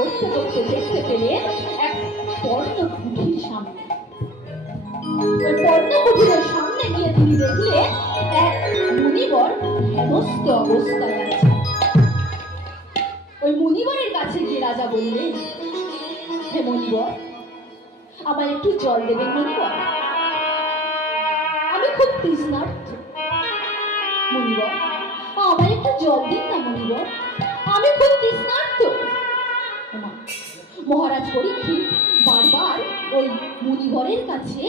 করতে করতে দেখতে পেলেন এক পর্ণকুঠির সামনে। ওই পর্ণকুঠিরের সামনে গিয়ে তিনি দেখলেন এক মুনিবর হেনস্থ অবস্থায় আছে। ওই মুনিবরের কাছে গিয়ে রাজা বললেন, হে মুনিবর, আমায় একটু জল দেবেন মুনিবর, আমি খুব তৃষ্ণার্ত। মুনিবর, আমায় একটু জল দিন না মুনিবর, আমি খুব তৃষ্ণার্ত। মহারাজ পরীক্ষিত বারবার ওই মুনিবরের কাছে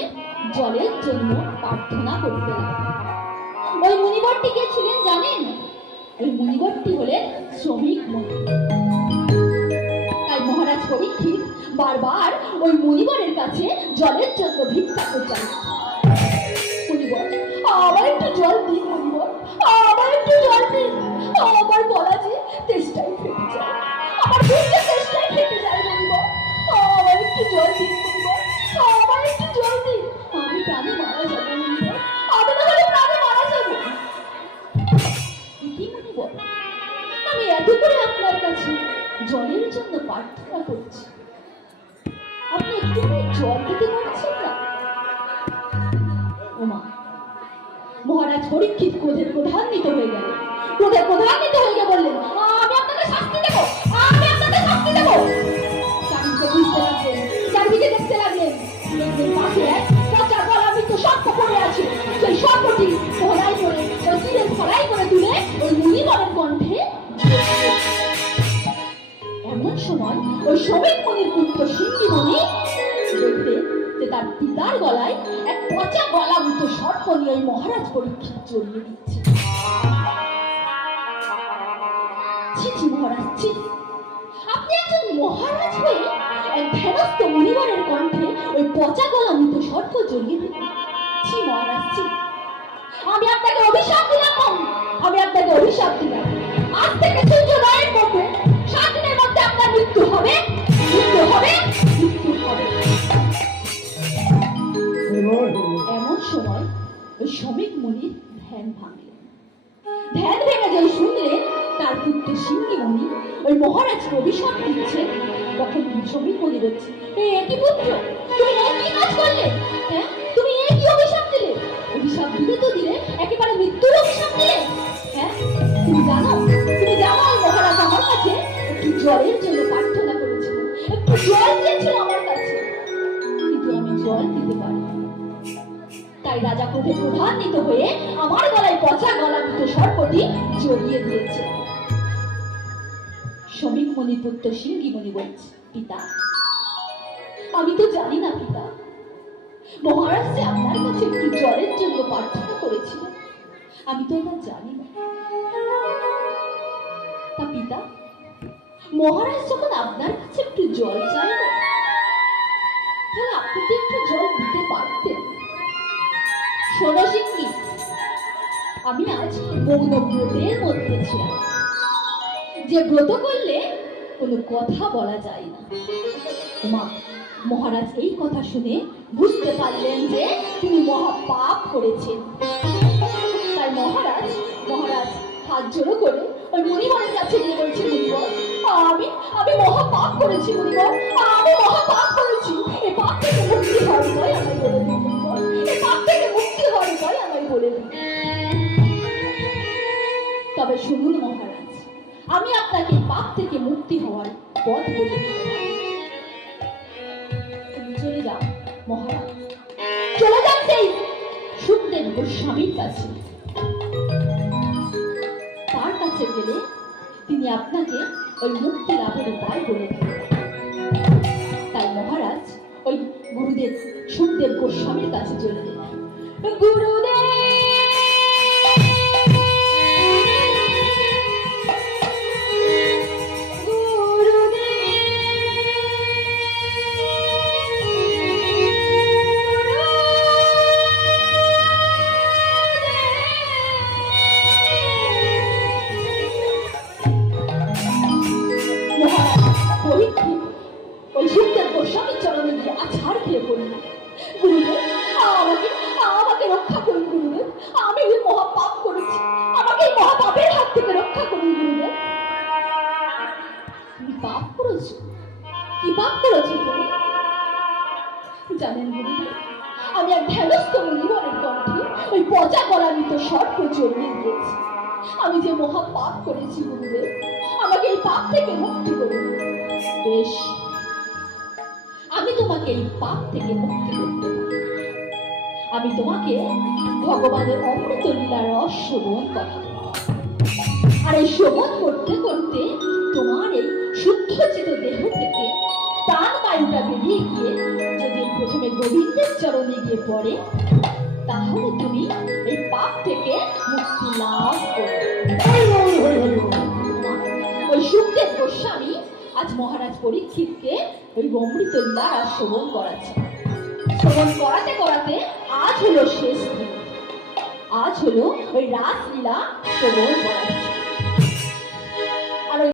জলের জন্য প্রার্থনা করতে লাগলেন। ওই মুনিবরটি কে ছিলেন জানেন? ওই মুনিবরটি হলেন শ্রমিক মুনি। তাই মহারাজ পরীক্ষিত বারবার ওই মুনিবরের কাছে জলের জন্য ভিক্ষা করতেন। মুনিবর, আবার একটু জল দিন মুনিবর, আবার একটু জল দিন, আমার গলা যে তেষ্টায় ফেটে যায়, আমার বুকটা তেষ্টায় ফেটে যায় মুনিবর, আবার একটু জল দিন মুনিবর, আবার একটু জল দিন, আমি প্রাণে মারা যাবো মুনিবর, আমি না হলে প্রাণে মারা যাবো। কি মুনিবর, আমি এত করে আপনার কাছে জলের জন্য প্রার্থনা করছি, আপনি একটু জল দিতে পারছেন না? ওমা, মহারাজ পরীক্ষিত ক্রোধে ক্রোধান্বিত হয়ে গেল। ক্রোধে ক্রোধান্বিত হয়ে গিয়ে বললেন, আমি আপনাকে শাস্তি দেব, আমি আপনাকে শাস্তি দেব। চারিদিকে বুঝতে লাগলেন, চারিদিকে দেখতে লাগলেন, পাশে এক পচা গলামৃত সর্প পড়ে আছে। সেই সর্পটি ফলাই করে, ওই তীরের ফলাই করে তুলে ওই মুনিবরের কণ্ঠে। এমন সময় ওই শ্রমিক মুনির পুত্র সিন্ধি মুনি দেখতে যে তার পিতার গলায় এক পচা গলামৃত সর্প নিয়ে ওই মহারাজ পরীক্ষিত জড়িয়ে দিচ্ছে। ছি ছি মহারাজ, ছি, আপনি একজন মহারাজ হয়ে এক ধ্যানস্থ মুনিবরের কণ্ঠে ওই পচা গলামৃত সর্প জড়িয়ে দিলেন। ছি মহারাজ, ছি, আমি আপনাকে অভিশাপ দিলাম, আমি আপনাকে অভিশাপ দিলাম, আজ থেকে সূর্যোদয়ের মধ্যে 7 দিনের মধ্যে আপনার মৃত্যু হবে, মৃত্যু হবে, মৃত্যু হবে। এমন সময় ওই শ্রমিক মুনির ধ্যান ভাঙলেন। ধ্যান ভেঙে যে শুনলেন তার পুত্র সিন্ধি মুনি ওই মহারাজকে অভিশাপ দিচ্ছে, তখন শ্রমিক মুনি বলছে, কি পুত্র, তুমি কি কাজ করলে? হ্যাঁ, তুমি কি অভিশাপ দিলে? অভিশাপ দিলে তো দিলে, একেবারে মৃত্যুর অভিশাপ দিলে। হ্যাঁ, তুমি জানো মহারাজ আমার কাছে একটু জলের জন্য প্রার্থনা করেছিলেন, একটু জল দিয়েছিল আমার কাছে, কিন্তু আমি জল দিতে পারি। তাই রাজা ক্রোধে ক্রোধান্বিত হয়ে আমার গলায় পচা গলামৃত সর্পটি জড়িয়ে দিয়েছে। শ্রমিক মুনির পুত্র সিন্ধি মুনি বলছে, পিতা, আমি তো জানি না পিতা, মহারাজ যে আপনার কাছে একটু জলের জন্য প্রার্থনা করেছিল, আমি তো এটা জানি না। তা পিতা, মহারাজ যখন আপনার কাছে একটু জল চাইল, তাহলে আপনি তো একটু জল দিতে পারতেন। শোনো সিন্ধি, আমি আজ মৌন ব্রতের মধ্যে ছিলাম, যে ব্রত করলে কোনো কথা বলা যায় না। মা, মহারাজ এই কথা শুনে বুঝতে পারলেন যে তিনি মহা পাপ করেছেন। তাই মহারাজ হাত জোড়ো করে ওই মুনিবরের কাছে গিয়ে বলছে, মুনিবর, আমি মহা পাপ করেছি মুনিবর, আমি মহা পাপ করেছি, এই পাপ থেকে মুক্তি হওয়ার উপায় আমায় বলে দিন মুনিবর, এই পাপ থেকে মুক্তি হওয়ার উপায় আমায় বলে দিন। তবে শুনুন মহারাজ, আমি আপনাকে পাপ থেকে মুক্তি হওয়ার পথ বলে দিতে পারি। চলে যাও মহারাজ, চলে যান সেই সুখদেব গোস্বামীর কাছে। তার কাছে গেলে তিনি আপনাকে ওই মুক্তি লাভের উপায় বলে দেবেন। তাই মহারাজ ওই গুরুদেব সুখদেব গোস্বামীর কাছে চলে গেলেন। গুরুদেব, ওই সুখদেব গোস্বামীর চরণে গিয়ে আছাড় খেয়ে পড়লেন। গুরুদেব, আমাকে রক্ষা করুন গুরুদেব, আমি ওই মহাপাপ করেছি, আমাকে এই মহাপাপের হাত থেকে রক্ষা করুন গুরুদেব। পাপ করেছো? কি পাপ করেছো তুমি? জানেন গুরুদেব, আমি এক ধ্যানস্থ মুনিবরের কণ্ঠে ওই পচা গলানিত সর্প জড়িয়ে দিয়েছি। আমি যে মহা পাপ করেছি গুরুদেব, আমাকে এই পাপ থেকে মুক্তি করুন। বেশ, আমি তোমাকে এই পাপ থেকে মুক্তি করতে পারি। আমি তোমাকে ভগবানের অমৃত লীলা রস শ্রবণ করাবো। আর এই শ্রবণ করতে করতে তোমার এই শুদ্ধচিত দেহ থেকে প্রাণ বায়ুটা বেরিয়ে গিয়ে যদি প্রথমে গোবিন্দের চরণে গিয়ে পড়ে, তাহলে তুমি এই পাপ থেকে মুক্তি লাভ করবে। ওই সুখদেব গোস্বামী আজ মহারাজ পরীক্ষিতকে ওই অমৃত লীলা আর শ্রবণ করাচ্ছে। শ্রবণ করাতে করাতে আজ হলো শেষ দিন। আজ হলো ওই রাসলীলা শ্রবণ করাচ্ছে।